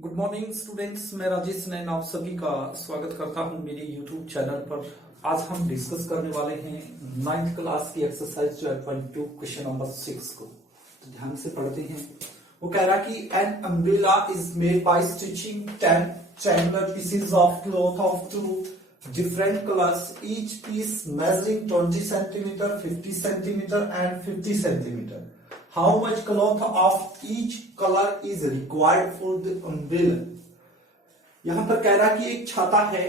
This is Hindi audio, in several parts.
गुड मॉर्निंग स्टूडेंट्स, मैं राजेश नैन आप सभी का स्वागत करता हूं मेरे यूट्यूब चैनल पर। आज हम डिस्कस करने वाले हैं 9th क्लास की एक्सरसाइज 12.2 क्वेश्चन नंबर 6 को। तो ध्यान से पढ़ते हैं। वो कह रहा कि an umbrella is made by stitching 10 triangular pieces of cloth of two different colors, each piece measuring 20 centimeter, 50 centimeter and 50 centimeter. How much cloth of each color is required for the umbrella? यहां पर कह रहा कि एक छाता है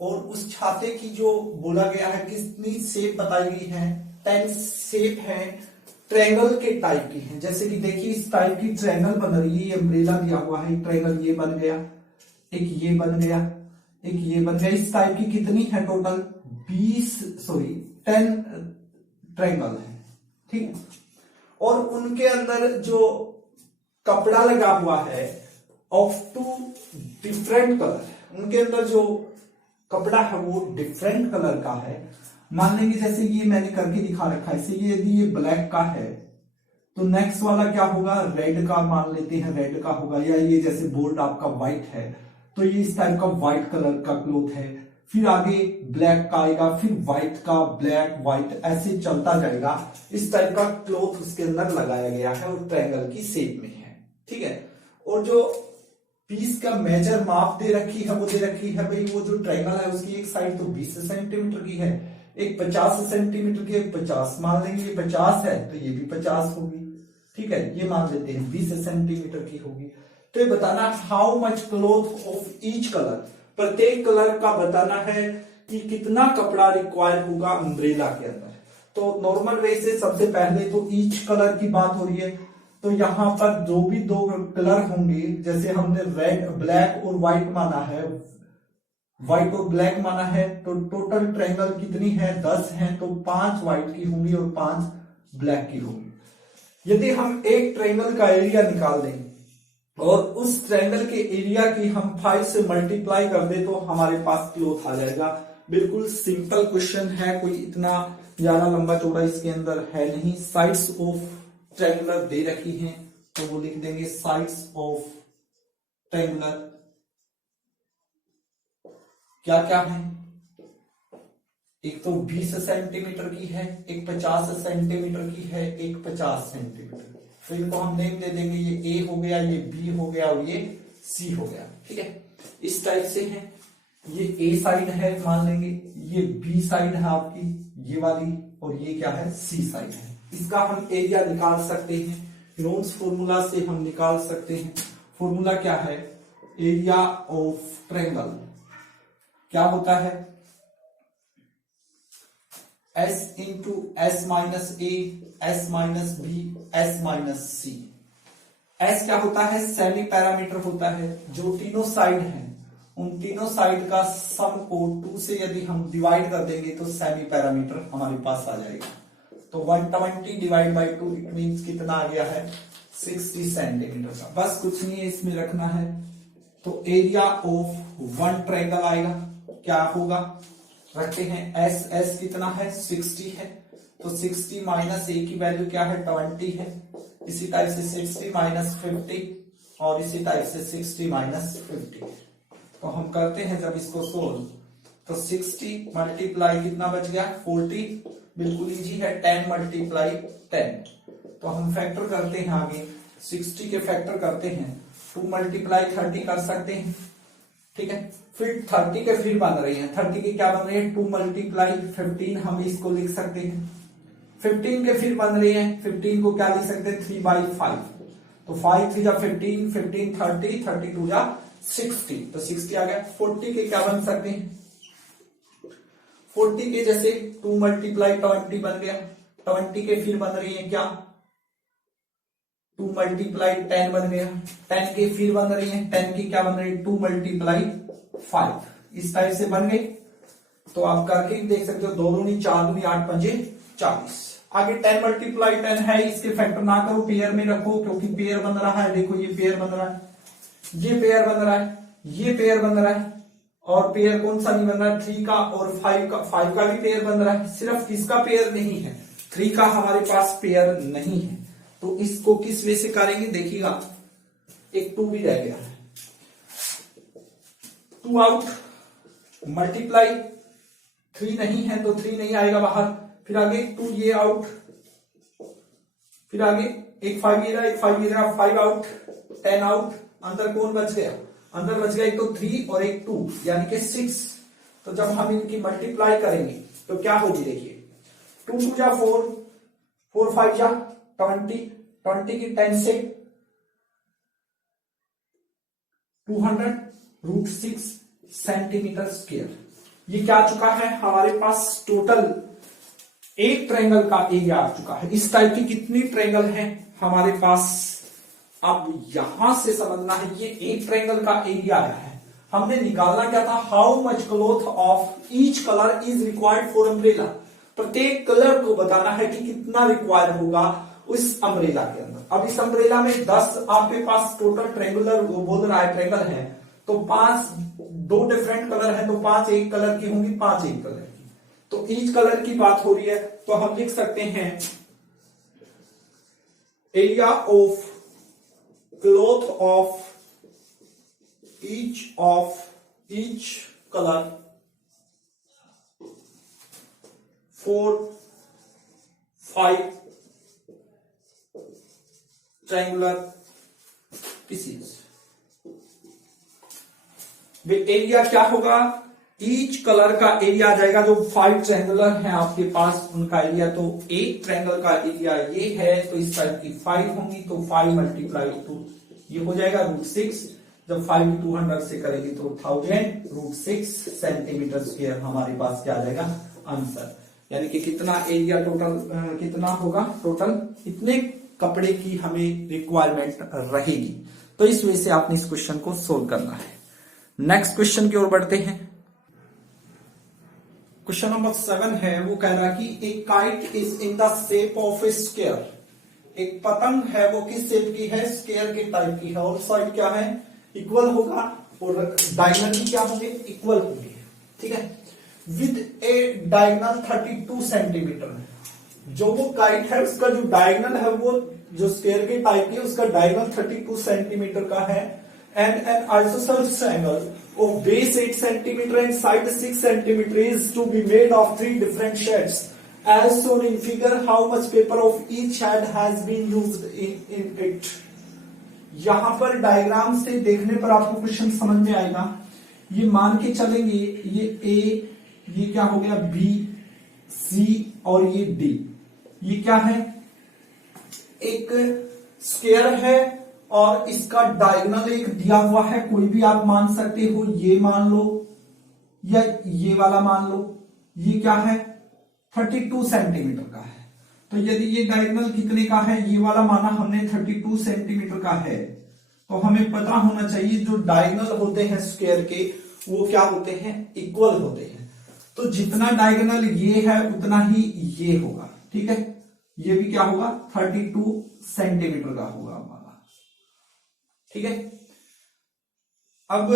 और उस छाते की जो बोला गया है कितनी शेप बताई गई है, 10 शेप है, ट्रायंगल के टाइप की है। जैसे कि देखिए इस टाइप की ट्रायंगल बन रही है, ये अम्ब्रेला दिया हुआ है, ट्रायंगल ये बन गया, एक ये बन गया, एक ये बन गया। इस टाइप की कितनी है टोटल? 10 ट्रायंगल है, ठीक है। और उनके अंदर जो कपड़ा लगा हुआ है ऑफ 2 डिफरेंट कलर, उनके अंदर जो कपड़ा है वो डिफरेंट कलर का है। मान लेंगे जैसे ये मैंने करके दिखा रखा है, इसे यदि ये ब्लैक का है तो नेक्स्ट वाला क्या होगा? रेड का मान लेते हैं, रेड का होगा। या ये जैसे बोर्ड आपका व्हाइट है तो ये इस टाइप का व्हाइट कलर का क्लोथ है। फिर आगे ब्लैक का आएगा, फिर व्हाइट का, ब्लैक व्हाइट, ऐसे चलता जाएगा। इस टाइप का क्लोथ उसके अंदर लगाया गया है और ट्रायंगल की शेप में है, ठीक है। और जो पीस का मेजर माप दे रखी है वो दे रखी है भाई, वो जो ट्रायंगल है उसकी एक साइड तो 20 सेंटीमीटर की है, एक 50 सेंटीमीटर की, एक 50 मान लेंगे। ये 50 है तो ये भी 50 होगी, ठीक है। ये मान लेते हैं 20 सेंटीमीटर की होगी। तो ये बताना how much cloth of each colour, प्रत्येक कलर का बताना है कि कितना कपड़ा रिक्वायर होगा अम्ब्रेला के अंदर। तो नॉर्मल वे से सबसे पहले तो ईच कलर की बात हो रही है, तो यहां पर जो भी 2 कलर होंगे, जैसे हमने रेड, ब्लैक और व्हाइट माना है, व्हाइट और ब्लैक माना है, तो टोटल ट्रायंगल कितनी है? 10 है। तो 5 व्हाइट की होंगी और 5 ब्लैक की होंगी। यदि हम एक ट्रायंगल का एरिया निकाल दें और उस ट्रायंगल के एरिया की हम 5 से मल्टीप्लाई कर दे तो हमारे पास क्लोथ आ जाएगा। बिल्कुल सिंपल क्वेश्चन है, कोई इतना ज्यादा लंबा चौड़ा इसके अंदर है नहीं। साइड्स ऑफ ट्रायंगुलर दे रखी हैं तो वो लिख देंगे साइड्स ऑफ ट्रायंगुलर क्या क्या है। एक तो 20 सेंटीमीटर की है, एक 50 सेंटीमीटर की है, एक 50 सेंटीमीटर। तो इनको हम नेम दे देंगे, ये ए हो गया, ये बी हो गया और ये सी हो गया, ठीक है। इस टाइप से है। ये ए साइड है मान लेंगे, ये बी साइड है आपकी ये वाली, और ये क्या है? सी साइड है। इसका हम एरिया निकाल सकते हैं, रोन्स फॉर्मूला से हम निकाल सकते हैं। फॉर्मूला क्या है? एरिया ऑफ ट्रायंगल क्या होता है? S into S minus A, S minus B, S minus C. S क्या होता है? सेमी पैरामीटर होता है। जो तीनों साइड हैं उन तीनों साइड का सम को 2 से यदि हम डिवाइड कर देंगे तो सेमी पैरामीटर हमारे पास आ जाएगा। तो 120 डिवाइड बाई 2 इट मीन्स कितना आ गया है? 60 सेंटीमीटर का। बस कुछ नहीं है इसमें रखना है। तो एरिया ऑफ 1 ट्रायंगल आएगा, क्या होगा? रखते हैं S कितना है? 60 है। तो 60 माइनस ए की वैल्यू क्या है? 20 है। इसी टाइप से 60 माइनस 50 और इसी टाइप से 60 माइनस 50। तो हम करते हैं जब इसको सोल्व, तो 60 मल्टीप्लाई कितना बच गया? 40। बिल्कुल इजी है, 10 मल्टीप्लाई 10। तो हम फैक्टर करते हैं आगे, 60 के फैक्टर करते हैं, 2 मल्टीप्लाई 30 कर सकते हैं, ठीक है। फिर 30 के फिर बन रही है, 30 की क्या बन रही है? 2 मल्टीप्लाई 15, हम इसको लिख सकते हैं। 15 के फिर बन रही है, 15 को क्या लिख सकते हैं? 3/5। तो 5 3 जा 15, 15 30, 32 जा 60, तो 60 आ गया। 40 के क्या बन सकते हैं? 40 के जैसे 2 मल्टीप्लाई 20 बन गया, 20 के फिर बन रही है क्या? 2 मल्टीप्लाई 10 बन गया, 10 के फिर बन रही है, 10 की क्या बन रही है? 2 मल्टीप्लाई 5। इस टाइप से बन गई। तो आप करके देख सकते हो, 2 दूनी 4 दूनी 8 पंजे 40। आगे 10 मल्टीप्लाई 10 है, इसके फैक्टर ना करो, पेयर में रखो, क्योंकि पेयर बन रहा है। देखो ये पेयर बन रहा है, ये पेयर बन रहा है, ये पेयर बन रहा है, और पेयर कौन सा नहीं बन रहा है? 3 का और 5 का। 5 का भी पेयर बन रहा है, सिर्फ किसका पेयर नहीं है? 3 का हमारे पास पेयर नहीं है। तो इसको किस वे से करेंगे? देखिएगा, एक 2 भी रह गया है, 2 आउट, मल्टीप्लाई 3 नहीं है तो 3 नहीं आएगा बाहर, फिर आगे 2 ये आउट, फिर आगे एक 5 ये रहा, एक 5 ये रहा, 5 आउट, 10 आउट, अंदर कौन बच गया, अंदर बच गया एक तो 3 और एक 2 यानी कि 6। तो जब हम इनकी मल्टीप्लाई करेंगे तो क्या होगी, देखिए 2 2 जा 4, 4 5 जा 20, 20 की 10 से 200√6 सेंटीमीटर स्क्वायर। ये क्या आ चुका है हमारे पास, टोटल एक ट्रायंगल का एरिया आ चुका है। इस टाइप की कितनी ट्रायंगल हैं हमारे पास, अब यहां से समझना है, ये एक ट्रायंगल का एरिया आया है। हमने निकालना क्या था, how much cloth of each colour is required for umbrella. प्रत्येक कलर को बताना है कि कितना रिक्वायर होगा उस अम्ब्रेला के अंदर। अब इस अम्ब्रेला में 10 आपके पास टोटल ट्रायंगुलर वो बोल रहा है ट्रायंगल है, तो 5 2 डिफरेंट कलर है तो 5 एक कलर की होंगी, 5 एक कलर की। तो ईच कलर की बात हो रही है तो हम लिख सकते हैं area of cloth of each color for 5 triangular pieces। Area क्या होगा, ईच कलर का एरिया आ जाएगा, जो 5 ट्रायंगुलर हैं आपके पास उनका एरिया। तो एक ट्रायंगल का एरिया ये है तो इस टाइप की 5 होंगी, तो 5 मल्टीप्लाई 2 ये हो जाएगा √6। जब 5 200 से करेंगे तो 1000√6 सेंटीमीटर स्क्वायर हमारे पास क्या आ जाएगा आंसर। यानी कि कितना एरिया टोटल कितना होगा, टोटल इतने कपड़े की हमें रिक्वायरमेंट रहेगी। तो इस वजह से आपने इस क्वेश्चन को सोल्व करना है। नेक्स्ट क्वेश्चन की ओर बढ़ते हैं। क्वेश्चन नंबर 7 है, वो कह रहा है कि एक kite is in the shape of A square. एक पतंग है वो किस शेप की है, स्क्वायर के टाइप की है, और साइड क्या है इक्वल होगा और डायगोनल भी क्या होंगे इक्वल होंगे, ठीक है। With A diagonal 32 centimetre. जो वो काइट है उसका जो डायगोनल है वो जो स्क्वायर के टाइप की उसका डायगोनल 32 सेंटीमीटर का है, and N isosceles triangle of base 8 centimeter and side 6 centimeter is to be made of 3 different shades as shown in figure. How much paper of each shade has been used in it? यहां पर डायग्राम से देखने पर आपको क्वेश्चन समझ में आएगा। ये मान के चलेंगे ये A, ये क्या हो गया B, C और ये D। ये क्या है, एक स्क्वायर है और इसका डायगोनल एक दिया हुआ है, कोई भी आप मान सकते हो, ये मान लो या ये वाला मान लो। ये क्या है 32 सेंटीमीटर का है। तो यदि ये डायगोनल कितने का है, ये वाला माना हमने 32 सेंटीमीटर का है, तो हमें पता होना चाहिए जो डायगोनल होते हैं स्क्वायर के वो क्या होते हैं इक्वल होते हैं। तो जितना डायगोनल ये है उतना ही ये होगा, ठीक है। ये भी क्या होगा 32 सेंटीमीटर का होगा हमारा, ठीक है। अब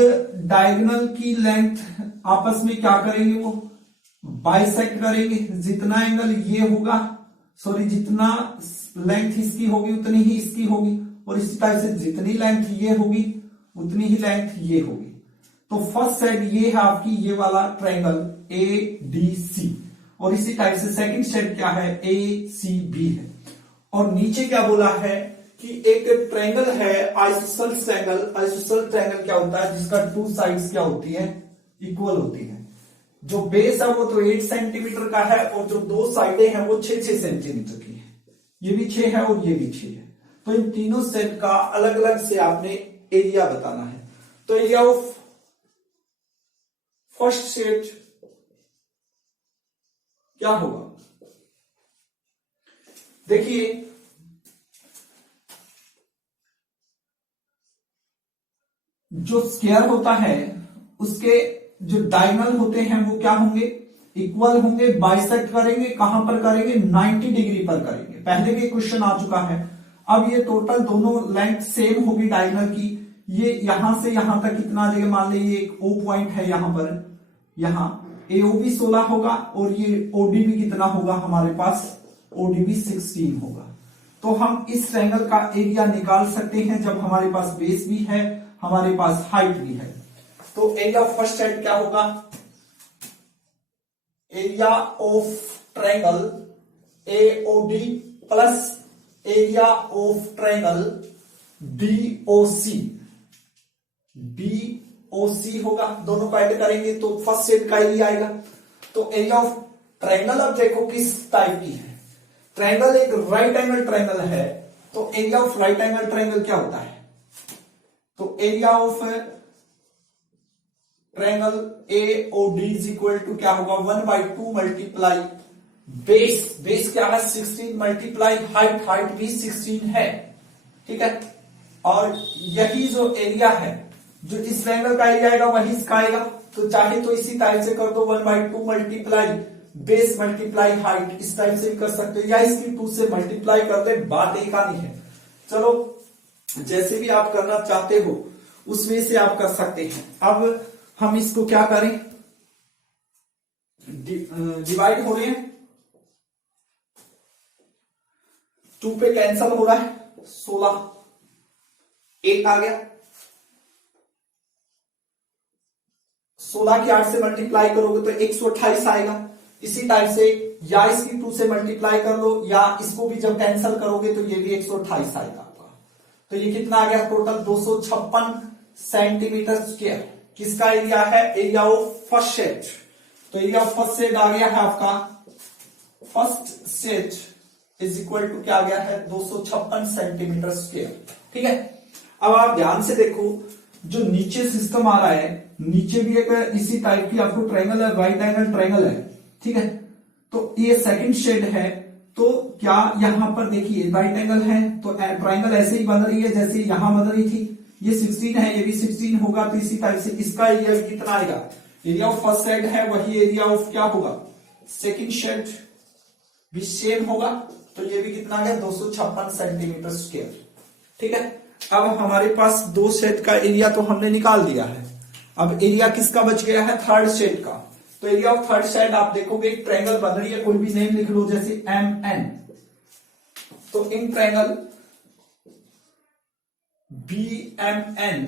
डायगोनल की लेंथ आपस में क्या करेंगे, वो बाइसेक्ट करेंगे। जितना एंगल ये होगा, सॉरी जितना लेंथ इसकी होगी उतनी ही इसकी होगी, और इसी टाइप से जितनी लेंथ ये होगी उतनी ही लेंथ ये होगी। तो फर्स्ट साइड ये है आपकी ये वाला ट्रायंगल ADC, और इसी टाइप से सेकंड साइड क्या है ACB है। और नीचे क्या बोला है कि एक ट्रायंगल है आइसोसेलेस ट्रायंगल। आइसोसेलेस ट्रायंगल क्या होता है, जिसका 2 साइड्स क्या होती है इक्वल होती है। जो बेस है वो तो 8 सेंटीमीटर का है और जो 2 साइडें हैं वो 6-6 सेंटीमीटर की है। ये भी 6 है और ये भी 6 है। तो इन तीनों सेट का अलग अलग से आपने एरिया बताना है। तो एरिया ऑफ फर्स्ट सेट क्या होगा, देखिए जो स्क्वायर होता है उसके जो डायगोनल होते हैं वो क्या होंगे इक्वल होंगे। बाइसेक्ट करेंगे, कहां पर करेंगे 90 डिग्री पर करेंगे। पहले भी क्वेश्चन आ चुका है। अब ये टोटल दोनों लेंथ सेम होगी डायगोनल की। ये यहां से यहां तक कितना आ जाएगा, मान लीजिए एक O पॉइंट है यहां पर, यहां AOB 16 होगा और ये ODB कितना होगा हमारे पास, ODB 16 होगा। तो हम इस ट्रायंगल का एरिया निकाल सकते हैं जब हमारे पास बेस भी है, हमारे पास हाइट भी है। तो एरिया ऑफ फर्स्ट साइड क्या होगा, area of triangle AOD plus area of triangle DOC होगा, दोनों को ऐड करेंगे तो फर्स्ट सेट का एरिया आएगा। तो एरिया ऑफ ट्रायंगल अब देखो किस टाइप की है, ट्रायंगल एक राइट एंगल ट्रायंगल है, तो area of right angle triangle क्या होता है, तो area of triangle AOD is equal to क्या होगा 1/2 मल्टीप्लाई बेस क्या है 16 मल्टीप्लाई हाइट भी 16 है, ठीक है। और यही जो एरिया है, जो इस ट्रायंगल का एरिया आएगा वही इसका आएगा, तो चाहे तो इसी टाइप से कर दो 1/2 मल्टीप्लाई बेस मल्टीप्लाई हाइट, इस टाइप से भी कर सकते हो, या इसकी 2 से मल्टीप्लाई कर दे, बात एक आनी है। चलो जैसे भी आप करना चाहते हो उसमें से आप कर सकते हैं। अब हम इसको क्या करें, डिवाइड हो रहे हैं, 2 पे कैंसल हो रहा है, 16 8 आ गया, 16 की 8 से मल्टीप्लाई करोगे तो 128 आएगा। इसी टाइप से या इसकी 2 से मल्टीप्लाई कर लो, या इसको भी जब कैंसल करोगे तो ये भी 128 आएगा आपका। तो ये कितना आ गया टोटल 256 सेंटीमीटर स्क्वायर। किसका एरिया है, एरिया ऑफ फर्स्ट सेट। तो एरिया ऑफ फर्स्ट सेट आ गया है आपका, first set is equal to क्या आ गया है 256 सेंटीमीटर स्क्वायर, ठीक है। अब आप ध्यान से देखो, जो नीचे सिस्टम आ रहा है, नीचे भी एक इसी टाइप की आपको ट्रायंगल है, राइट एंगल ट्रायंगल है, ठीक है। तो ये सेकंड शेड है, तो क्या यहां पर देखिए राइट एंगल है, तो ट्रायंगल ऐसे ही बन रही है जैसे यहां बन रही थी, ये 16 है, ये भी 16 होगा, तो इसी टाइप से इसका एरिया भी कितना आएगा, एरिया ऑफ फर्स्ट शेड है वही एरिया ऑफ क्या होगा सेकंड शेड भी सेम होगा, तो ये भी कितना आ गया 256 सेंटीमीटर स्क्वायर, ठीक है। अब हमारे पास 2 सेट का एरिया तो हमने निकाल दिया है, अब एरिया किसका बच गया है थर्ड सेट का। तो एरिया ऑफ थर्ड सेट आप देखोगे एक ट्रायंगल बन रही है, कोई भी नेम लिख लो जैसे MN, तो इन ट्रायंगल BMN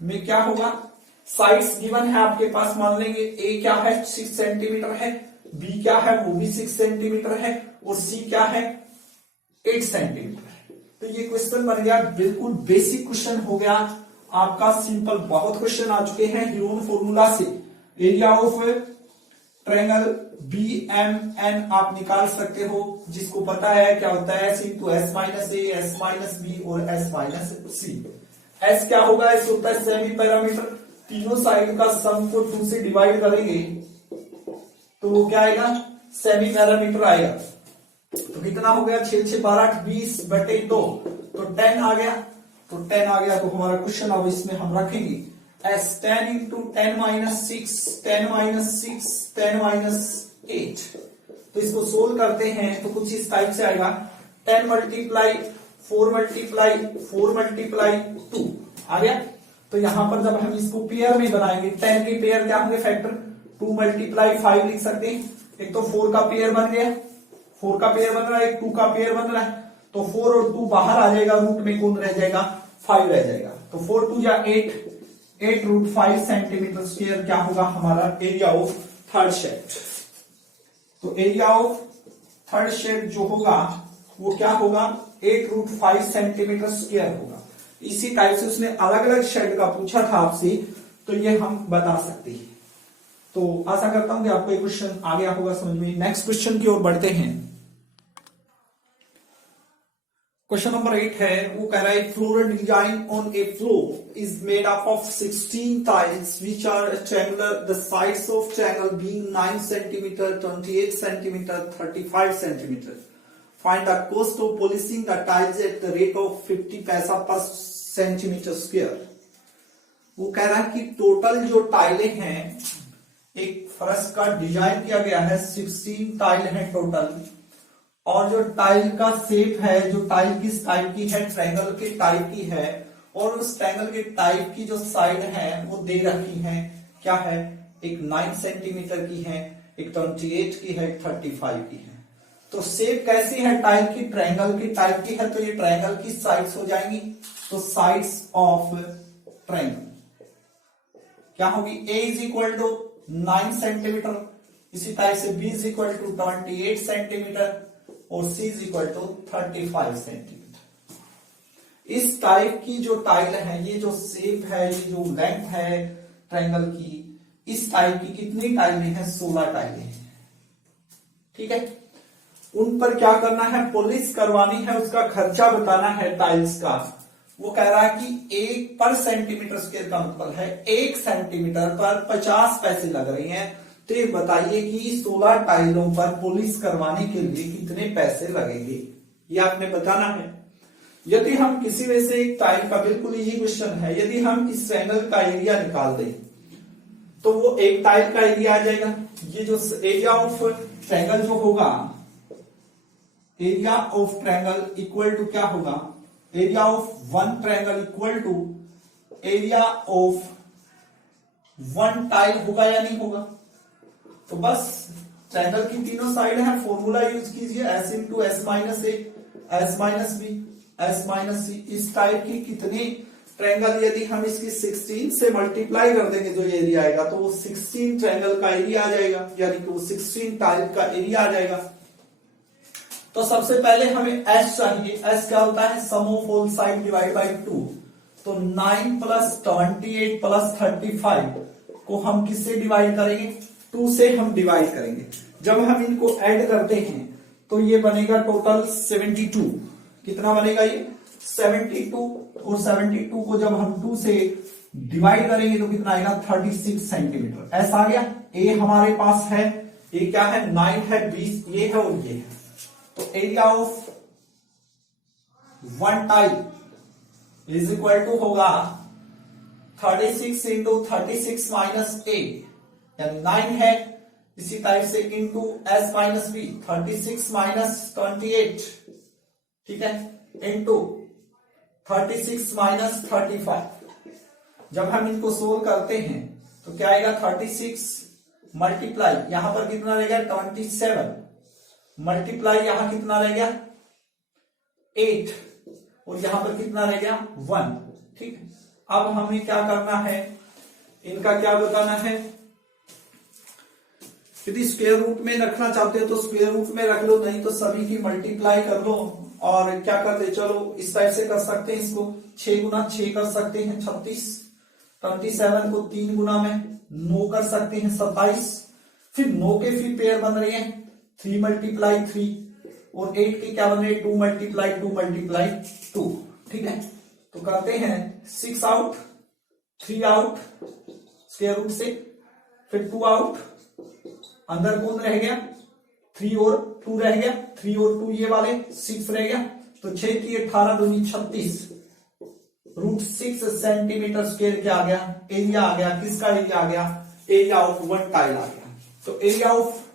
में क्या होगा, साइड्स गिवन है आपके पास, मान लेंगे A क्या है 6 सेंटीमीटर है, B क्या है वो भी 6 सेंटीमीटर है, और C क्या है 8 सेंटीमीटर है। तो ये क्वेश्चन बन गया, बिल्कुल बेसिक क्वेश्चन हो गया आपका, सिंपल। बहुत क्वेश्चन आ चुके हैं ह्यूरोन फॉर्मूला से। एरिया ऑफ ट्रायंगल BMN आप निकाल सकते हो, जिसको पता है क्या होता है S into S minus A, S minus B और S माइनस C। S क्या होगा, S होता है सेमी पैरामीटर, तीनों साइड का सम को 2 से डिवाइड करेंगे तो वो क्या आएगा सेमी पैरामीटर आएगा। तो कितना हो गया 6 6 12 20 बटे 2, तो 10 आ गया, तो 10 आ गया। तो हमारा क्वेश्चन अब इसमें हम रखेंगे S 10 into 10 minus 6, 10 minus 6, 10 minus 8। तो इसको सोल्व करते हैं तो कुछ इस टाइप से आएगा 10 मल्टीप्लाई 4 मल्टीप्लाई 4 मल्टीप्लाई 2 आ गया। तो यहां पर जब हम इसको पेयर में बनाएंगे, 10 के पेयर क्या होंगे फैक्टर, 2 मल्टीप्लाई 5 लिख सकते हैं। एक तो 4 का पेयर बन गया, 4 का पेयर बन रहा है, एक 2 का पेयर बन रहा है, तो 4 और 2 बाहर आ जाएगा, रूट में कौन रह जाएगा 5 रह जाएगा। तो 4 2 या 8, 8 रूट 5 सेंटीमीटर स्क्वायर क्या होगा हमारा एरिया ऑफ थर्ड शेड। तो एरिया ऑफ थर्ड शेड जो होगा वो क्या होगा 8 रूट 5 सेंटीमीटर स्क्वायर होगा। इसी टाइप से उसने अलग अलग शेड का पूछा था आपसे, तो ये हम बता सकते हैं। तो आशा करता हूं कि आपको ये क्वेश्चन आ गया होगा समझ में। नेक्स्ट क्वेश्चन की ओर बढ़ते हैं। क्वेश्चन नंबर 8 है, वो कह रहा है floral design on a floor is made up of 16 tiles which are triangular, the sides of triangle being 9 centimetre, 28 centimetre, 35 centimetre. Find the cost of polishing the tiles at the rate of 50 paisa पर सेंटीमीटर स्क्वायर। वो कह रहा है कि टोटल जो टाइलें हैं, एक फर्श का डिजाइन किया गया है, 16 टाइल है टोटल, और जो टाइल का शेप है, जो टाइल किस टाइप की है, ट्रायंगल के टाइप की है, और उस ट्रायंगल के टाइप की जो साइड है वो दे रखी है, क्या है, एक 9 सेंटीमीटर की है, एक 28 की है, एक 35 की है। तो शेप कैसी है, टाइल की ट्रायंगल की टाइप की है, तो ये ट्रायंगल की साइड्स हो जाएंगी। तो साइड्स ऑफ ट्रायंगल क्या होगी, a is equal to 9 centimetre, इसी टाइप से b is equal to 28 centimetre और c is equal to 35 centimetre. इस टाइप की जो टाइल है, ये जो शेप है, ये जो लेंथ है ट्रायंगल की, इस टाइप की कितनी टाइलें हैं, 16 टाइलें हैं। ठीक है, उन पर क्या करना है, पॉलिश करवानी है, उसका खर्चा बताना है टाइल्स का। वो कह रहा है कि 1 पर सेंटीमीटर स्क्वायर का मतलब है 1 सेंटीमीटर पर 50 पैसे लग रहे हैं। तो ये बताइए कि 16 टाइलों पर पॉलिश करवाने के लिए कितने पैसे लगेंगे, ये आपने बताना है। यदि हम किसी में से एक टाइल का, बिल्कुल यही क्वेश्चन है, यदि हम इस ट्रायंगल का एरिया निकाल दें तो वो एक टाइल का एरिया आ जाएगा। ये जो एरिया ऑफ ट्रायंगल जो होगा, area of triangle equal to क्या होगा, area of one triangle equal to area of one tile होगा या नहीं होगा। तो बस ट्रायंगल की तीनों साइड है, फॉर्मूला यूज कीजिए, s into S minus A, S minus B, S minus C. इस टाइप की कितनी ट्रायंगल, यदि हम इसकी 16 से मल्टीप्लाई कर देंगे जो एरिया आएगा, तो वो 16 ट्रायंगल का एरिया आ जाएगा, यानी कि वो 16 टाइल का एरिया आ जाएगा। तो सबसे पहले हमें s चाहिए। s क्या होता है, sum of all side divide by 2। तो 9 प्लस 28 प्लस 35 को हम किससे डिवाइड करेंगे, 2 से हम डिवाइड करेंगे। जब हम इनको ऐड करते हैं तो ये बनेगा टोटल 72। कितना बनेगा ये, 72। और 72 को जब हम 2 से डिवाइड करेंगे तो कितना आएगा, 36 सेंटीमीटर। s आ गया। a हमारे पास है, a क्या है, 9 है, 20 ये है और ये है। तो area of one tile is equal to होगा 36 इंटू 36 माइनस 8, यानी 9 है, इसी टाइप से into s minus B, 36 minus 28, ठीक है, इंटू 36 माइनस 35। जब हम इनको सोल्व करते हैं तो क्या आएगा, 36 मल्टीप्लाई यहां पर कितना रहेगा, 27 मल्टीप्लाई यहां कितना रह गया, 8 और यहां पर कितना रह गया, 1। ठीक है, अब हमें क्या करना है, इनका क्या बताना है। यदि स्क्वायर रूट में रखना चाहते हो तो स्क्वायर रूट में रख लो, नहीं तो सभी की मल्टीप्लाई कर लो। और क्या करते, चलो इस टाइप से कर सकते हैं, इसको 6 गुना 6 कर सकते हैं 36, 27 को 3 गुना में 9 कर सकते हैं 27, फिर 9 के फिर पेयर बन रहे हैं 3 मल्टीप्लाई 3 और 8 के क्या बन रहे हैं, 2 मल्टीप्लाई 2 मल्टीप्लाई 2। ठीक है, तो करते हैं 6 आउट 3 आउट स्क्वायर रूट से, फिर 2 आउट, अंदर कौन रह गया, 3 और 2 रह गया, 3 और 2 ये वाले 6 रह गया, तो 6 की 18 दूनी 36, रूट 6 सेंटीमीटर स्क्वायर क्या आ गया, एरिया आ गया। किसका एरिया आ गया, एरिया ऑफ वन टाइल आ गया। तो एरिया ऑफ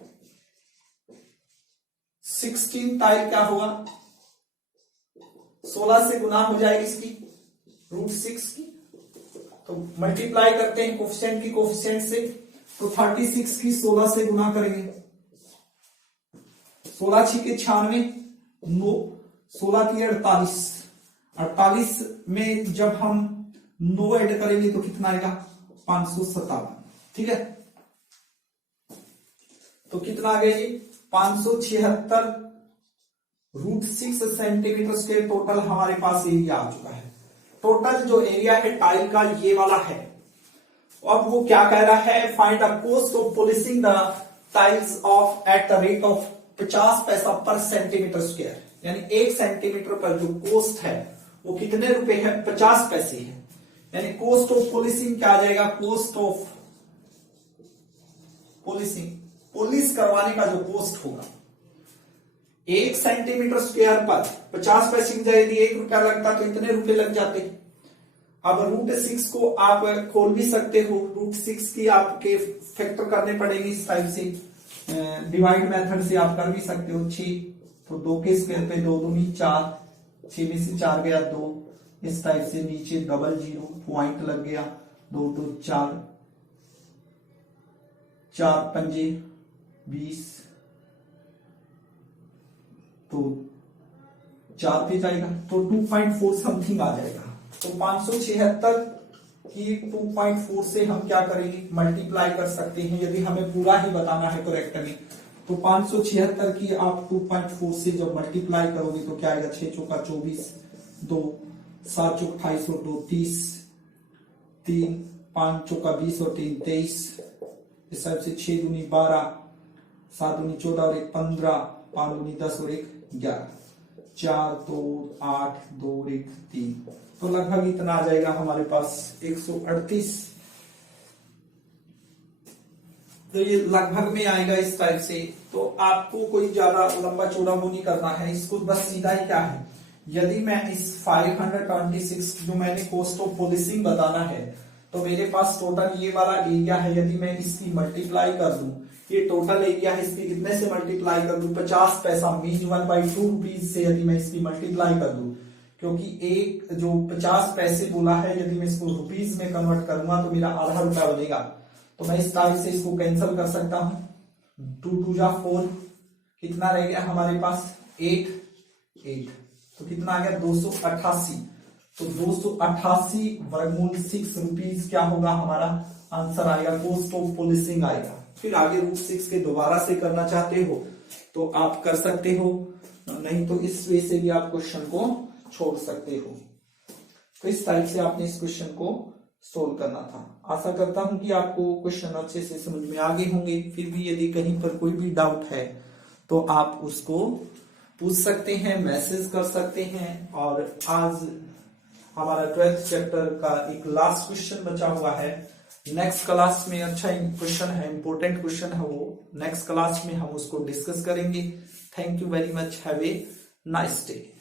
16 टाइल क्या होगा, 16 से गुना हो जाएगी इसकी रूट 6 की, तो मल्टीप्लाई करते हैं कोफिशिएंट की कोफिशिएंट से, तो 36 की 16 से गुना करेंगे, 16 6 के 96, 9 16 की 48, 48 में जब हम 9 ऐड करेंगे तो कितना आएगा, 557। ठीक है, तो कितना आ गया ये 576 रूट 6 सेंटीमीटर स्क्वायर टोटल हमारे पास एरिया आ चुका है। टोटल जो एरिया है टाइल का ये वाला है। अब वो क्या कह रहा है, find the cost of polishing the tiles of eight the rate of 50 paisa पर सेंटीमीटर स्क्वायर, यानी 1 सेंटीमीटर पर जो कॉस्ट है वो कितने रुपए है, 50 पैसे है। यानी कॉस्ट ऑफ पॉलिशिंग क्या आ जाएगा, कॉस्ट ऑफ पॉलिशिंग, पॉलिश करवाने का जो कॉस्ट होगा 1 सेंटीमीटर स्क्वायर पर 50 पैसे की जगह यदि 1 रुपया लगता तो इतने रुपए लग जाते। अब रूट 6 को आप खोल भी सकते हो, रूट 6 की आपके फैक्टर करने पड़ेंगे इस टाइप से, डिवाइड मेथड से आप कर भी सकते हो। 6 तो 2 के स्क्वायर पे 2 दूनी 4, 6 में से 4 गया 2, इस टाइप से नीचे डबल 0 पॉइंट लग गया, 2 2 4, 4 पंजे 20, तो 4 पे जाएगा तो 2.4 समथिंग आ जाएगा। तो 576 कि 2.4 से हम क्या करेंगे, मल्टीप्लाई कर सकते हैं यदि हमें पूरा ही बताना है करेक्ट में। तो 576 की आप 2.4 से जब मल्टीप्लाई करोगे तो क्या आएगा, 6 चौका 24, 2 7 चौक 28 और 2 30, 3 5 चौका 20 और 3 23, इस हिसाब से 6 दूनी 12, 7 दूनी 14 और 1 15, 5 दूनी 10 और 1 11, 4 2 8 2 और 1 3, तो लगभग इतना आ जाएगा हमारे पास 138। तो ये लगभग में आएगा इस टाइप से। तो आपको कोई ज्यादा लंबा चौड़ा वो नहीं करना है, इसको बस सीधा ही क्या है, यदि मैं इस 526 जो मैंने कॉस्ट ऑफ पॉलिशिंग बताना है, तो मेरे पास टोटल ये वाला एरिया है, यदि मैं इसकी मल्टीप्लाई कर दूं, ये टोटल एरिया है, इसकी कितने से मल्टीप्लाई कर दूं, 50 पैसा मीन 1/2 रुपीज से यदि मैं इसकी मल्टीप्लाई कर दूं, क्योंकि एक जो 50 पैसे बोला है, यदि मैं इसको रुपीज में कन्वर्ट करूंगा तो मेरा आधा रुपया बनेगा। तो मैं इस टाइप से इसको कैंसिल कर सकता हूं, 2 2 जा 4, कितना रह गया हमारे पास 8 8, तो कितना आ गया 288। तो 288 वर्गमूल 6 रुपीज क्या होगा हमारा आंसर आएगा, कॉस्ट ऑफ पॉलिशिंग आएगा। फिर आगे √6 के दोबारा से करना चाहते हो तो आप कर सकते हो, नहीं तो इस वे से भी आप क्वेश्चन को छोड़ सकते हो। तो इस टाइप से आपने इस क्वेश्चन को सोल्व करना था। आशा करता हूं कि आपको क्वेश्चन अच्छे से समझ में आ गए होंगे। फिर भी यदि कहीं पर कोई भी डाउट है तो आप उसको पूछ सकते हैं, मैसेज कर सकते हैं। और आज हमारा 12th चैप्टर का एक लास्ट क्वेश्चन बचा हुआ है। नेक्स्ट क्लास में अच्छा क्वेश्चन है, इंपॉर्टेंट क्वेश्चन है वो, नेक्स्ट क्लास में हम उसको डिस्कस करेंगे। Thank you very much, have a nice day.